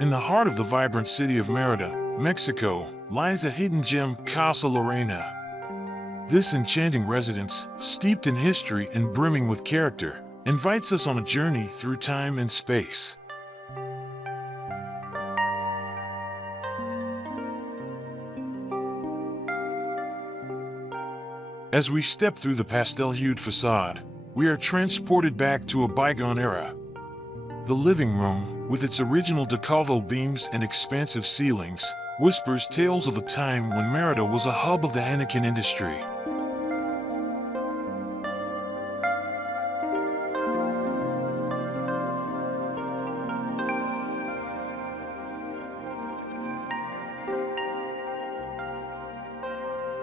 In the heart of the vibrant city of Mérida, Mexico, lies a hidden gem, Casa Lorena. This enchanting residence, steeped in history and brimming with character, invites us on a journey through time and space. As we step through the pastel-hued facade, we are transported back to a bygone era. The living room, with its original decalvo beams and expansive ceilings, whispers tales of a time when Mérida was a hub of the henequen industry.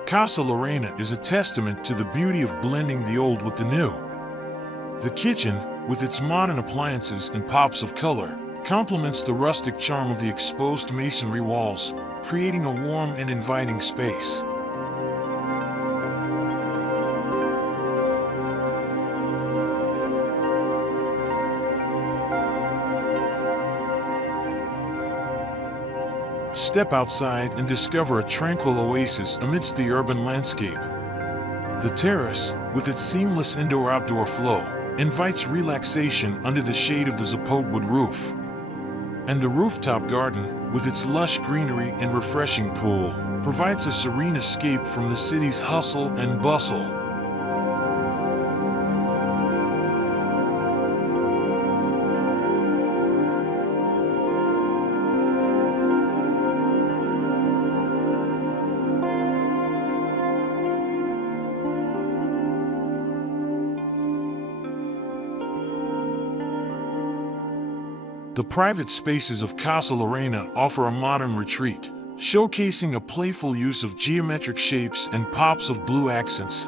Casa Lorena is a testament to the beauty of blending the old with the new. The kitchen, with its modern appliances and pops of color, complements the rustic charm of the exposed masonry walls, creating a warm and inviting space. Step outside and discover a tranquil oasis amidst the urban landscape. The terrace, with its seamless indoor-outdoor flow, invites relaxation under the shade of the zapote-wood roof. And the rooftop garden, with its lush greenery and refreshing pool, provides a serene escape from the city's hustle and bustle. The private spaces of Casa Lorena offer a modern retreat, showcasing a playful use of geometric shapes and pops of blue accents.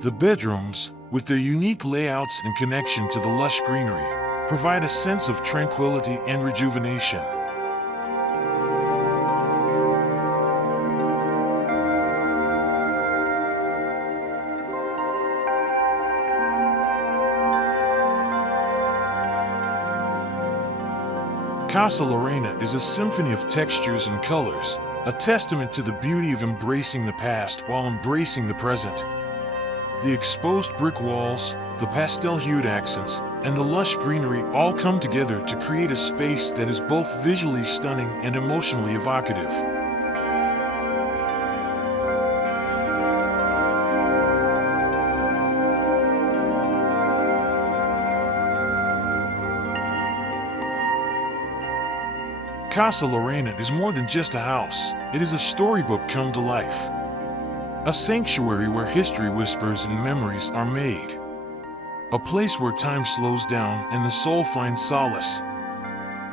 The bedrooms, with their unique layouts and connection to the lush greenery, provide a sense of tranquility and rejuvenation. Casa Lorena is a symphony of textures and colors, a testament to the beauty of embracing the past while embracing the present. The exposed brick walls, the pastel-hued accents, and the lush greenery all come together to create a space that is both visually stunning and emotionally evocative. Casa Lorena is more than just a house, it is a storybook come to life. A sanctuary where history whispers and memories are made. A place where time slows down and the soul finds solace.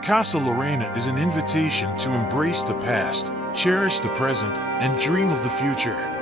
Casa Lorena is an invitation to embrace the past, cherish the present, and dream of the future.